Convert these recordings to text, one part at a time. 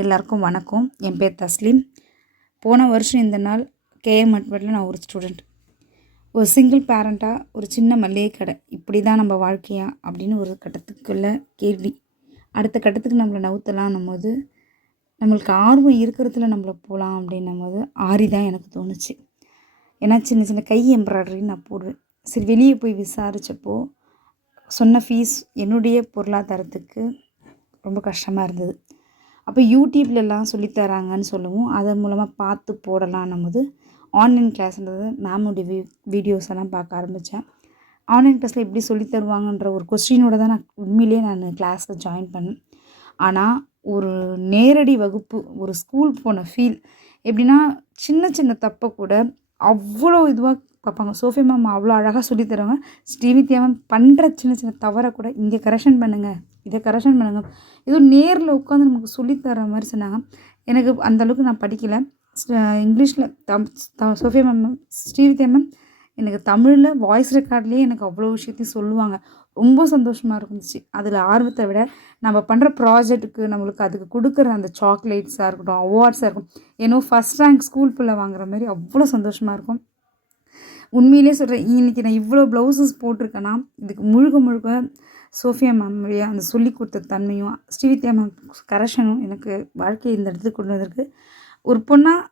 எல்லாருக்கும் வணக்கம். என் பேர் தஸ்லீம். போன வருஷம் இந்த நாள் கேஎம் அட்வர்டில் நான் ஒரு ஸ்டூடெண்ட். ஒரு சிங்கிள் பேரண்ட்டாக ஒரு சின்ன மளிகை கடை இப்படி தான் நம்ம வாழ்க்கையா அப்படின்னு ஒரு கட்டத்துக்குள்ள கேள்வி. அடுத்த கட்டத்துக்கு நம்மளை நவுத்தலான்னும் போது நம்மளுக்கு ஆர்வம் இருக்கிறதுல நம்மளை போகலாம் அப்படின்னும் போது ஆரி தான் எனக்கு தோணுச்சு. ஏன்னா சின்ன சின்ன கை எம்ப்ராய்டரி நான் போடுவேன். சரி, வெளியே போய் விசாரித்தப்போ சொன்ன ஃபீஸ் என்னுடைய பொருளாதாரத்துக்கு ரொம்ப கஷ்டமாக இருந்தது. அப்போ யூடியூப்லலாம் சொல்லித்தராங்கன்னு சொல்லவும் அதன் மூலமாக பார்த்து போடலான்னும் போது ஆன்லைன் கிளாஸ்ன்றது மேமுடைய வீடியோஸ் எல்லாம் பார்க்க ஆரம்பித்தேன். ஆன்லைன் கிளாஸில் எப்படி சொல்லித்தருவாங்கன்ற ஒரு கொஸ்டினோட தான் நான் கிளாஸில் ஜாயின் பண்ணேன். ஆனால் ஒரு நேரடி வகுப்பு, ஒரு ஸ்கூல் போன ஃபீல் எப்படின்னா, சின்ன சின்ன தப்பை கூட அவ்வளோ இதுவாக பார்ப்பாங்க. சோஃபியா மேம் அவ்வளோ அழகாக சொல்லித்தருவாங்க. ஸ்ரீவித்யா மேம் பண்ணுற சின்ன சின்ன தவறை கூட இங்கே கரெக்ஷன் பண்ணுங்கள், இதை கரெக்ஷன் பண்ணுங்கள், ஏதோ நேரில் உட்காந்து நமக்கு சொல்லித்தர மாதிரி சொன்னாங்க. எனக்கு அந்தளவுக்கு நான் படிக்கலை. இங்கிலீஷில் சோஃபியா மேம், ஸ்ரீவித்யா மேம் எனக்கு தமிழில் வாய்ஸ் ரெக்கார்ட்லேயே எனக்கு அவ்வளோ விஷயத்தையும் சொல்லுவாங்க. ரொம்ப சந்தோஷமாக இருந்துச்சு. அதில் ஆர்வத்தை விட நம்ம பண்ணுற ப்ராஜெக்ட்டுக்கு நம்மளுக்கு அதுக்கு கொடுக்குற அந்த சாக்லேட்ஸாக இருக்கட்டும், அவார்ட்ஸாக இருக்கும், ஏன்னோ ஃபஸ்ட் ரேங்க் ஸ்கூல் பிள்ளை வாங்குற மாதிரி அவ்வளோ சந்தோஷமாக இருக்கும். உண்மையிலே சொல்கிறேன், இன்றைக்கி நான் இவ்வளோ ப்ளவுசஸ் போட்டிருக்கேன்னா இதுக்கு முழுக்க சோஃபியா மேம் வழியாக அந்த சொல்லி கொடுத்த தன்மையும் ஸ்ரீவித்யா மேம் கரெக்ஷனும் எனக்கு வாழ்க்கையை இந்த இடத்துக்கு கொண்டு வந்திருக்கு. ஒரு பொண்ணாக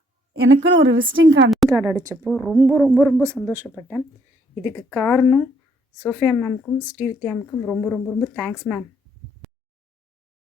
எனக்குன்னு ஒரு விசிட்டிங் கார்டு அடித்தப்போ ரொம்ப ரொம்ப ரொம்ப சந்தோஷப்பட்டேன். இதுக்கு காரணம் சோஃபியா மேம்க்கும் ஸ்ரீவித்யா மேம்க்கும் ரொம்ப ரொம்ப ரொம்ப தேங்க்ஸ் மேம்.